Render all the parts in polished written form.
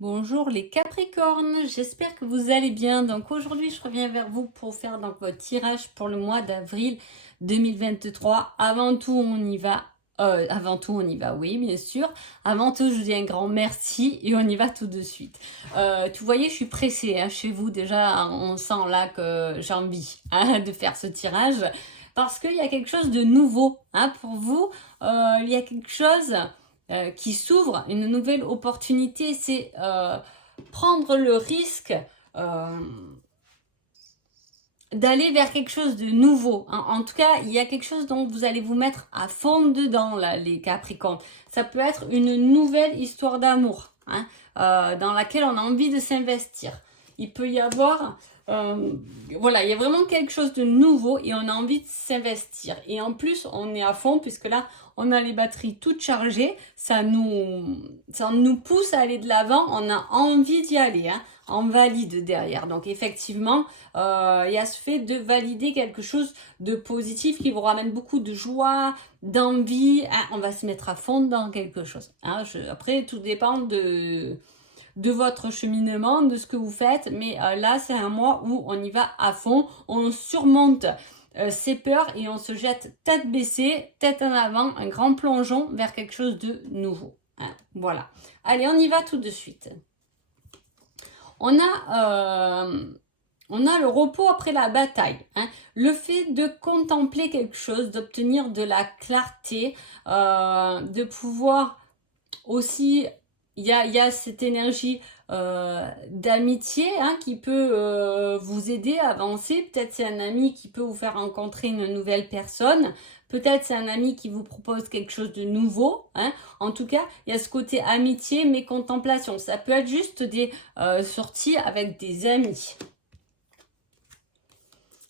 Bonjour les Capricornes, j'espère que vous allez bien. Donc aujourd'hui, je reviens vers vous pour faire donc votre tirage pour le mois d'avril 2023. Avant tout, on y va. Oui, bien sûr. Avant tout, je vous dis un grand merci et on y va tout de suite. Vous voyez, je suis pressée hein, chez vous déjà. On sent là que j'ai envie hein, de faire ce tirage parce qu'il y a quelque chose de nouveau hein, pour vous. Il y a quelque chose qui s'ouvre, une nouvelle opportunité, c'est prendre le risque euh, d'aller vers quelque chose de nouveau. En tout cas, il y a quelque chose dont vous allez vous mettre à fond dedans, là, les Capricornes. Ça peut être une nouvelle histoire d'amour hein, dans laquelle on a envie de s'investir. Il peut y avoir voilà, il y a vraiment quelque chose de nouveau et on a envie de s'investir. Et en plus, on est à fond puisque là, on a les batteries toutes chargées. Ça nous pousse à aller de l'avant. On a envie d'y aller. Hein. On valide derrière. Donc effectivement, il y a ce fait de valider quelque chose de positif qui vous ramène beaucoup de joie, d'envie. Hein. On va se mettre à fond dans quelque chose. Hein. Après, tout dépend de votre cheminement, de ce que vous faites. Mais là, c'est un mois où on y va à fond. On surmonte ses peurs et on se jette tête baissée, tête en avant, un grand plongeon vers quelque chose de nouveau. Hein. Voilà. Allez, on y va tout de suite. On a le repos après la bataille. Hein. Le fait de contempler quelque chose, d'obtenir de la clarté, de pouvoir aussi, il y a cette énergie d'amitié hein, qui peut vous aider à avancer. Peut-être c'est un ami qui peut vous faire rencontrer une nouvelle personne. Peut-être c'est un ami qui vous propose quelque chose de nouveau. Hein. En tout cas, il y a ce côté amitié mais contemplation. Ça peut être juste des sorties avec des amis.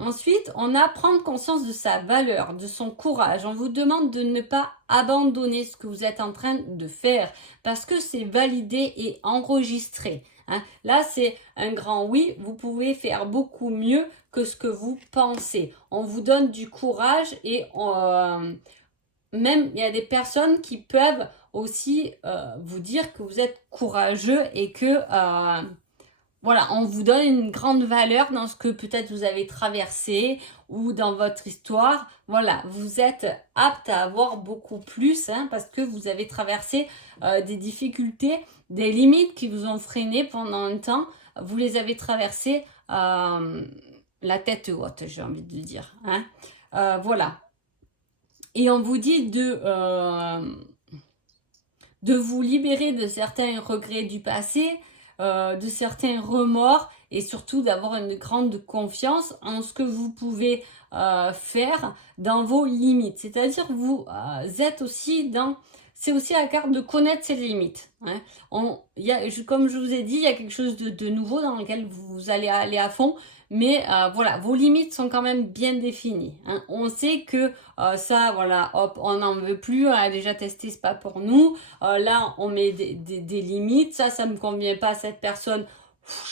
Ensuite, on a prendre conscience de sa valeur, de son courage. On vous demande de ne pas abandonner ce que vous êtes en train de faire parce que c'est validé et enregistré. Hein. Là, c'est un grand oui. Vous pouvez faire beaucoup mieux que ce que vous pensez. On vous donne du courage et même il y a des personnes qui peuvent aussi vous dire que vous êtes courageux et que voilà, on vous donne une grande valeur dans ce que peut-être vous avez traversé ou dans votre histoire. Voilà, vous êtes apte à avoir beaucoup plus hein, parce que vous avez traversé des difficultés, des limites qui vous ont freiné pendant un temps. Vous les avez traversées la tête haute, j'ai envie de dire. Hein. Voilà. Et on vous dit de vous libérer de certains regrets du passé, de certains remords et surtout d'avoir une grande confiance en ce que vous pouvez faire dans vos limites. C'est-à-dire vous êtes aussi dans... C'est aussi à la carte de connaître ses limites. Hein. Comme je vous ai dit, il y a quelque chose de nouveau dans lequel vous allez aller à fond. Mais voilà, vos limites sont quand même bien définies. Hein. On sait que ça, voilà, hop, on n'en veut plus. On a déjà testé, c'est pas pour nous. Là, on met des limites. Ça me convient pas, cette personne.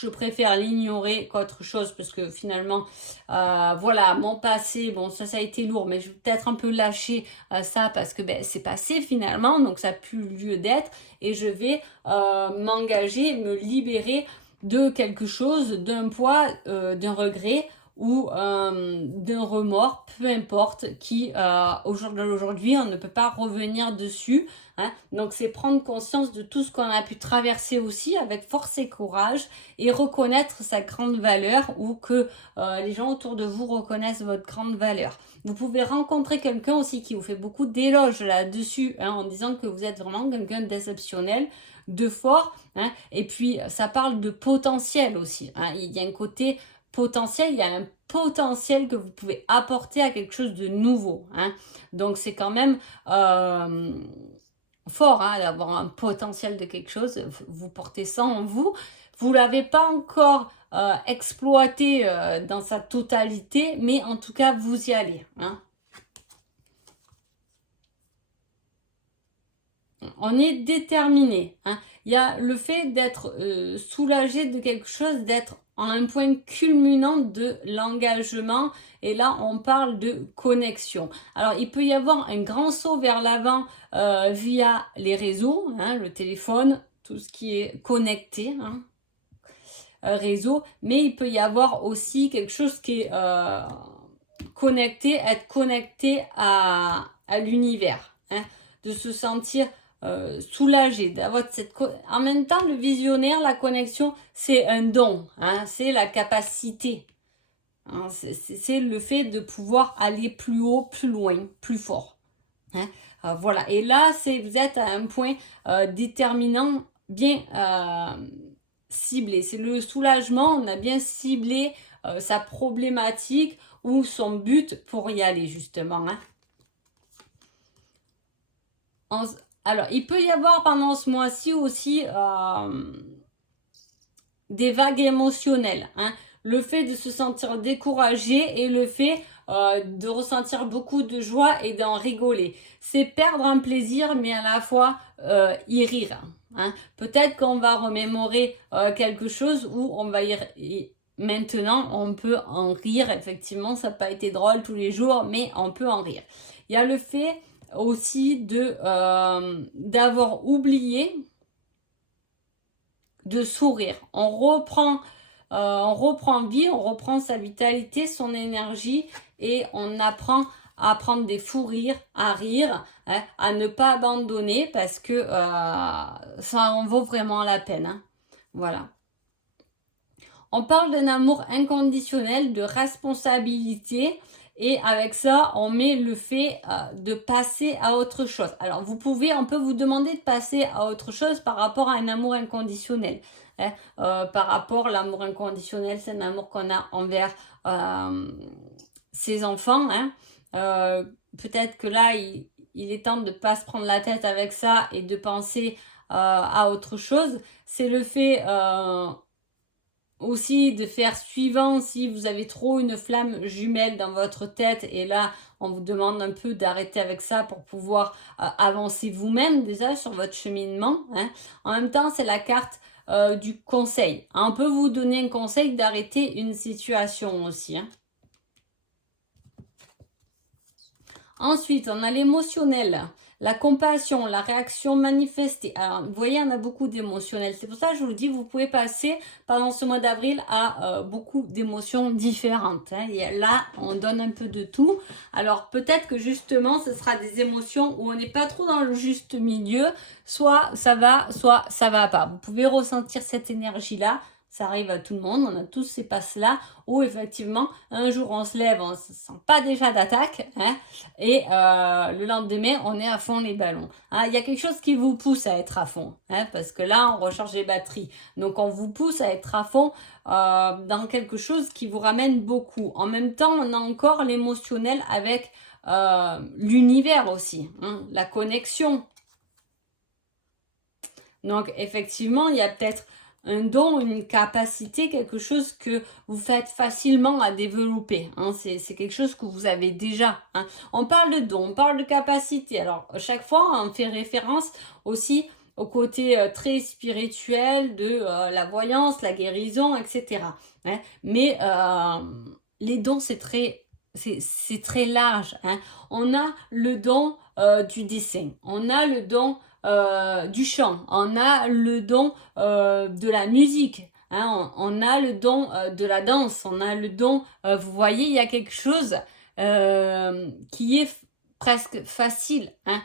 Je préfère l'ignorer qu'autre chose parce que finalement, voilà, mon passé, bon, ça a été lourd, mais je vais peut-être un peu lâcher ça parce que ben, c'est passé finalement, donc ça n'a plus lieu d'être et je vais m'engager, me libérer de quelque chose, d'un poids, d'un regret ou d'un remords, peu importe, qui aujourd'hui on ne peut pas revenir dessus. Hein. Donc c'est prendre conscience de tout ce qu'on a pu traverser aussi avec force et courage et reconnaître sa grande valeur ou que les gens autour de vous reconnaissent votre grande valeur. Vous pouvez rencontrer quelqu'un aussi qui vous fait beaucoup d'éloges là-dessus hein, en disant que vous êtes vraiment quelqu'un d'exceptionnel, de fort. Hein, et puis ça parle de potentiel aussi. Hein, il y a un côté potentiel, il y a un potentiel que vous pouvez apporter à quelque chose de nouveau. Hein. Donc c'est quand même fort hein, d'avoir un potentiel de quelque chose. Vous portez ça en vous. Vous ne l'avez pas encore exploité dans sa totalité, mais en tout cas, vous y allez. Hein. On est déterminé. Hein. Il y a le fait d'être soulagé de quelque chose, d'être en un point culminant de l'engagement. Et là, on parle de connexion. Alors, il peut y avoir un grand saut vers l'avant via les réseaux, hein, le téléphone, tout ce qui est connecté, hein, réseau, mais il peut y avoir aussi quelque chose qui est connecté, être connecté à l'univers, hein, de se sentir soulagé, d'avoir en même temps le visionnaire, la connexion, c'est un don, hein, c'est la capacité, hein, c'est le fait de pouvoir aller plus haut, plus loin, plus fort, hein. Voilà, et là vous êtes à un point déterminant, bien ciblé, c'est le soulagement, on a bien ciblé sa problématique ou son but pour y aller justement, hein. Alors, il peut y avoir pendant ce mois-ci aussi des vagues émotionnelles, hein. Le fait de se sentir découragé et le fait de ressentir beaucoup de joie et d'en rigoler. C'est perdre un plaisir, mais à la fois y rire, hein. Peut-être qu'on va remémorer quelque chose où on va maintenant, on peut en rire. Effectivement, ça n'a pas été drôle tous les jours, mais on peut en rire. Il y a le fait aussi d'avoir oublié de sourire. On reprend vie, on reprend sa vitalité, son énergie et on apprend à prendre des fous rires, à rire, hein, à ne pas abandonner parce que ça en vaut vraiment la peine, hein. Voilà. On parle d'un amour inconditionnel, de responsabilité. Et avec ça, on met le fait de passer à autre chose. Alors, on peut vous demander de passer à autre chose par rapport à un amour inconditionnel, hein. Par rapport à l'amour inconditionnel, c'est un amour qu'on a envers ses enfants, hein. Peut-être que là, il est temps de ne pas se prendre la tête avec ça et de penser à autre chose. C'est le fait aussi de faire suivant si vous avez trop une flamme jumelle dans votre tête et là on vous demande un peu d'arrêter avec ça pour pouvoir avancer vous-même déjà sur votre cheminement, hein. En même temps c'est la carte du conseil, on peut vous donner un conseil d'arrêter une situation aussi, hein. Ensuite, on a l'émotionnel, la compassion, la réaction manifestée. Alors, vous voyez, on a beaucoup d'émotionnel. C'est pour ça que je vous dis, vous pouvez passer pendant ce mois d'avril à beaucoup d'émotions différentes, hein. Et là, on donne un peu de tout. Alors, peut-être que justement, ce sera des émotions où on n'est pas trop dans le juste milieu. Soit ça va, soit ça va pas. Vous pouvez ressentir cette énergie-là. Ça arrive à tout le monde, on a tous ces passes-là où effectivement, un jour on se lève, on ne se sent pas déjà d'attaque, hein, et le lendemain, on est à fond les ballons, hein. Il y a quelque chose qui vous pousse à être à fond, hein, parce que là, on recharge les batteries. Donc, on vous pousse à être à fond dans quelque chose qui vous ramène beaucoup. En même temps, on a encore l'émotionnel avec l'univers aussi, hein, la connexion. Donc, effectivement, il y a peut-être un don, une capacité, quelque chose que vous faites facilement à développer, hein. C'est quelque chose que vous avez déjà, hein. On parle de don, on parle de capacité. Alors, chaque fois, on fait référence aussi au côté très spirituel de la voyance, la guérison, etc., hein. Mais les dons, c'est très large, hein. On a le don du dessin, on a le don du chant, on a le don de la musique, hein, on a le don de la danse, on a le don, vous voyez, il y a quelque chose qui est presque facile, hein.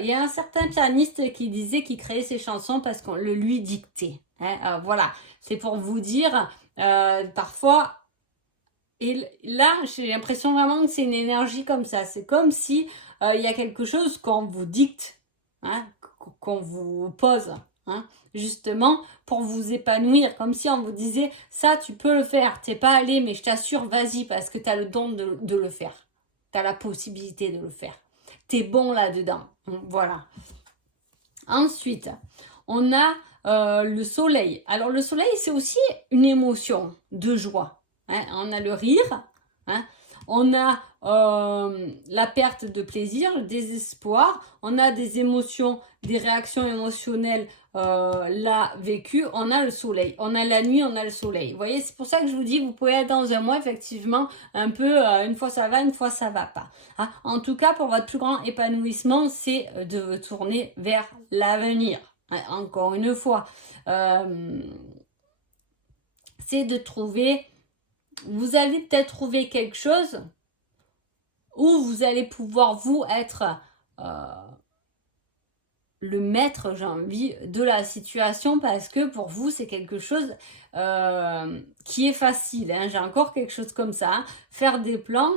Il y a un certain pianiste qui disait qu'il créait ses chansons parce qu'on le lui dictait, hein. Voilà, c'est pour vous dire, parfois, et là, j'ai l'impression vraiment que c'est une énergie comme ça. C'est comme si il y a quelque chose qu'on vous dicte, hein, qu'on vous pose, hein, justement pour vous épanouir. Comme si on vous disait, ça, tu peux le faire. T'es pas allé, mais je t'assure, vas-y, parce que tu as le don de le faire. Tu as la possibilité de le faire. Tu es bon là-dedans. Voilà. Ensuite, on a le soleil. Alors, le soleil, c'est aussi une émotion de joie, hein. On a le rire, hein. On a la perte de plaisir, le désespoir, on a des émotions, des réactions émotionnelles là vécues, on a le soleil, on a la nuit, on a le soleil. Vous voyez, c'est pour ça que je vous dis, vous pouvez être dans un mois effectivement un peu, une fois ça va, une fois ça va pas, hein. En tout cas, pour votre plus grand épanouissement, c'est de tourner vers l'avenir. Encore une fois, c'est de trouver, vous allez peut-être trouver quelque chose où vous allez pouvoir vous être le maître, j'ai envie, de la situation, parce que pour vous c'est quelque chose qui est facile, hein. J'ai encore quelque chose comme ça, hein. Faire des plans,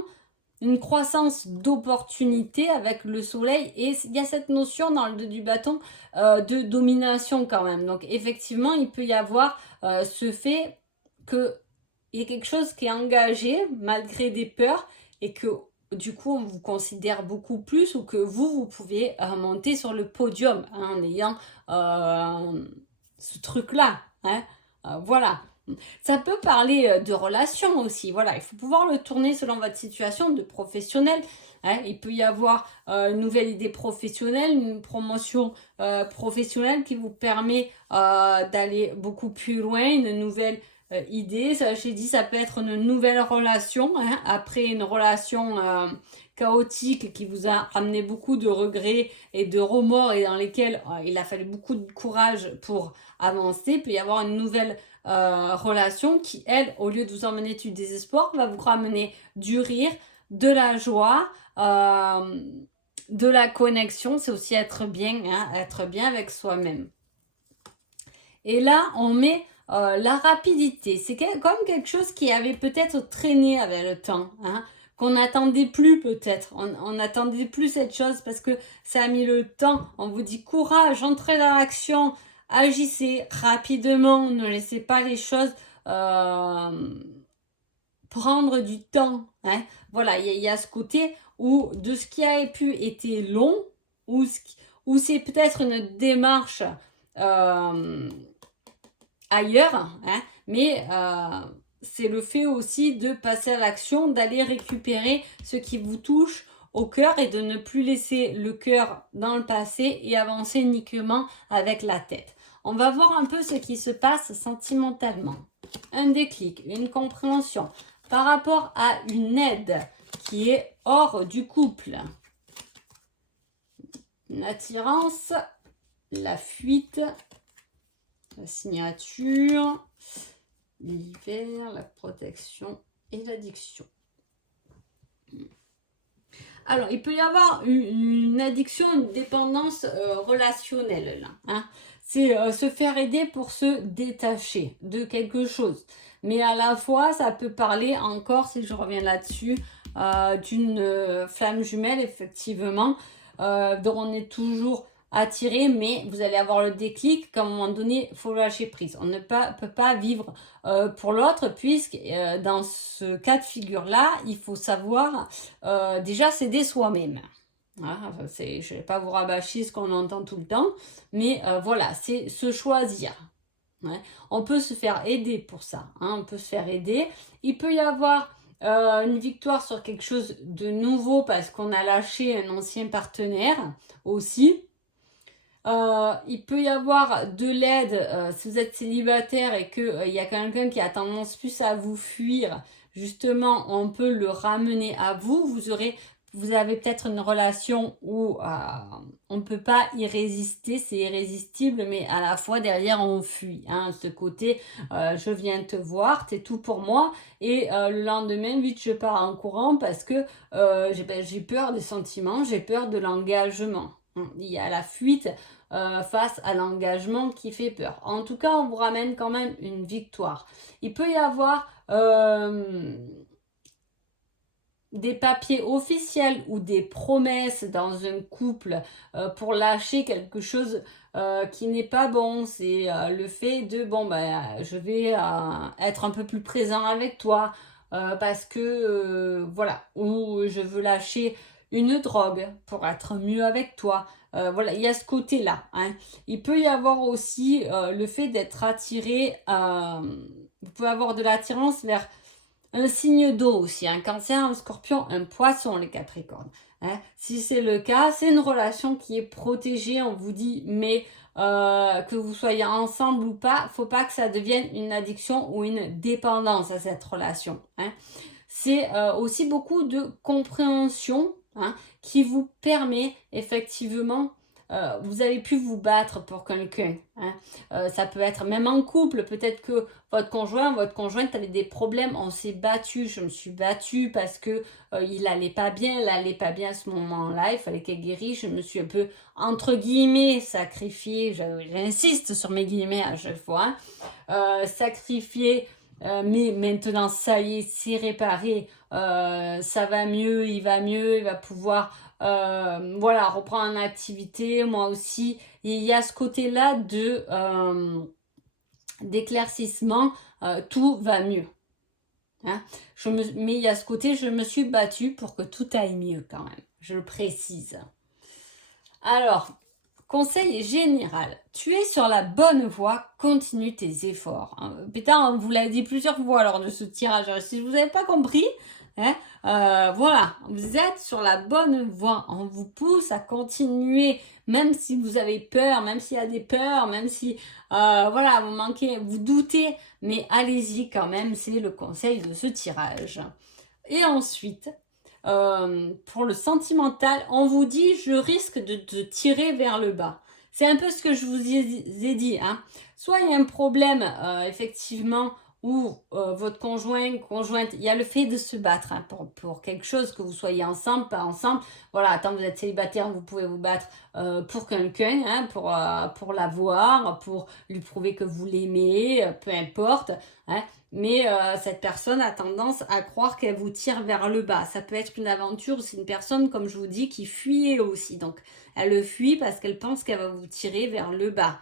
une croissance d'opportunités avec le soleil, et il y a cette notion dans le dos du bâton de domination quand même. Donc effectivement il peut y avoir ce fait que il y a quelque chose qui est engagé malgré des peurs, et que du coup on vous considère beaucoup plus, ou que vous pouvez monter sur le podium, hein, en ayant ce truc là, hein. Voilà. Ça peut parler de relations aussi. Voilà, il faut pouvoir le tourner selon votre situation de professionnel, hein. Il peut y avoir une nouvelle idée professionnelle, une promotion professionnelle qui vous permet d'aller beaucoup plus loin, une nouvelle idée. Ça, j'ai dit, ça peut être une nouvelle relation, hein, après une relation chaotique qui vous a ramené beaucoup de regrets et de remords, et dans lesquels il a fallu beaucoup de courage pour avancer. Il peut y avoir une nouvelle relation qui, elle, au lieu de vous emmener du désespoir, va vous ramener du rire, de la joie, de la connexion. C'est aussi être bien, hein, être bien avec soi-même. Et là, on met la rapidité. C'est comme quelque chose qui avait peut-être traîné avec le temps, hein, qu'on n'attendait plus peut-être. On n'attendait plus cette chose parce que ça a mis le temps. On vous dit courage, entrez dans l'action, agissez rapidement, ne laissez pas les choses prendre du temps, hein. Voilà, il y a ce côté où de ce qui a pu été long, ou c'est peut-être une démarche ailleurs, hein, mais c'est le fait aussi de passer à l'action, d'aller récupérer ce qui vous touche au cœur, et de ne plus laisser le cœur dans le passé et avancer uniquement avec la tête. On va voir un peu ce qui se passe sentimentalement. Un déclic, une compréhension par rapport à une aide qui est hors du couple. Une attirance, la fuite, la signature, l'hiver, la protection et l'addiction. Alors, il peut y avoir une addiction, une dépendance relationnelle là, hein. C'est se faire aider pour se détacher de quelque chose. Mais à la fois, ça peut parler encore, si je reviens là-dessus, d'une flamme jumelle, effectivement, dont on est toujours attiré, mais vous allez avoir le déclic qu'à un moment donné, il faut lâcher prise. On ne peut pas vivre pour l'autre, puisque dans ce cas de figure-là, il faut savoir déjà s'aider soi-même. Voilà, je ne vais pas vous rabâcher ce qu'on entend tout le temps, mais voilà, c'est se choisir. Ouais. On peut se faire aider pour ça, hein, on peut se faire aider. Il peut y avoir une victoire sur quelque chose de nouveau parce qu'on a lâché un ancien partenaire aussi. Il peut y avoir de l'aide si vous êtes célibataire et qu'il y a quelqu'un qui a tendance plus à vous fuir. Justement, on peut le ramener à vous. Vous avez peut-être une relation où on ne peut pas y résister, c'est irrésistible, mais à la fois derrière on fuit, hein, ce côté je viens te voir, t'es tout pour moi, et le lendemain vite je pars en courant parce que j'ai peur des sentiments, j'ai peur de l'engagement. Il y a la fuite face à l'engagement qui fait peur. En tout cas, on vous ramène quand même une victoire. Il peut y avoir des papiers officiels ou des promesses dans un couple pour lâcher quelque chose qui n'est pas bon. C'est le fait de, je vais être un peu plus présent avec toi parce que, voilà, ou je veux lâcher une drogue pour être mieux avec toi. Voilà, il y a ce côté-là, hein. Il peut y avoir aussi le fait d'être attiré, vous pouvez avoir de l'attirance vers un signe d'eau aussi, un Cancer, un Scorpion, un Poisson, les Capricornes, hein. Si c'est le cas, c'est une relation qui est protégée, on vous dit, mais que vous soyez ensemble ou pas, faut pas que ça devienne une addiction ou une dépendance à cette relation, hein. C'est aussi beaucoup de compréhension, hein, qui vous permet effectivement vous avez pu vous battre pour quelqu'un. Hein. Ça peut être même en couple, peut-être que votre conjoint, votre conjointe avait des problèmes, on s'est battu, je me suis battue parce que il allait pas bien, elle allait pas bien à ce moment-là, il fallait qu'elle guérisse, je me suis un peu, entre guillemets, sacrifiée, j'insiste sur mes guillemets à chaque fois, sacrifiée, mais maintenant ça y est, c'est réparé, ça va mieux, il va pouvoir voilà, reprendre en activité, moi aussi. Et il y a ce côté-là d'éclaircissement, tout va mieux. Hein. Mais il y a ce côté, je me suis battue pour que tout aille mieux quand même, je le précise. Alors, conseil général, tu es sur la bonne voie, continue tes efforts. Hein. Putain, on vous l'a dit plusieurs fois lors de ce tirage. Alors, si vous n'avez pas compris, hein, voilà, vous êtes sur la bonne voie. On vous pousse à continuer, même si vous avez peur, même s'il y a des peurs, même si voilà, vous manquez, vous doutez, mais allez-y quand même, c'est le conseil de ce tirage. Et ensuite, pour le sentimental, on vous dit je risque de te tirer vers le bas. C'est un peu ce que je vous ai dit. Hein. Soit il y a un problème, effectivement, où votre conjointe, il y a le fait de se battre hein, pour quelque chose, que vous soyez ensemble, pas ensemble. Voilà, tant que vous êtes célibataire, vous pouvez vous battre pour quelqu'un, hein, pour l'avoir, pour lui prouver que vous l'aimez, peu importe. Hein. Mais cette personne a tendance à croire qu'elle vous tire vers le bas. Ça peut être une aventure, c'est une personne, comme je vous dis, qui fuit aussi. Donc, elle le fuit parce qu'elle pense qu'elle va vous tirer vers le bas.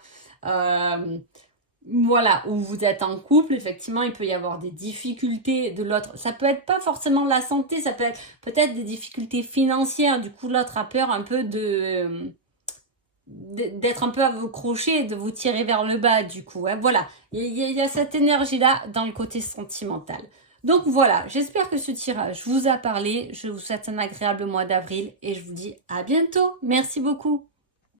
Voilà, où vous êtes en couple, effectivement, il peut y avoir des difficultés de l'autre. Ça peut être pas forcément la santé, ça peut être peut-être des difficultés financières. Du coup, l'autre a peur un peu d'être un peu à vos crochets et de vous tirer vers le bas du coup. Hein. Voilà, il y a cette énergie-là dans le côté sentimental. Donc voilà, j'espère que ce tirage vous a parlé. Je vous souhaite un agréable mois d'avril et je vous dis à bientôt. Merci beaucoup.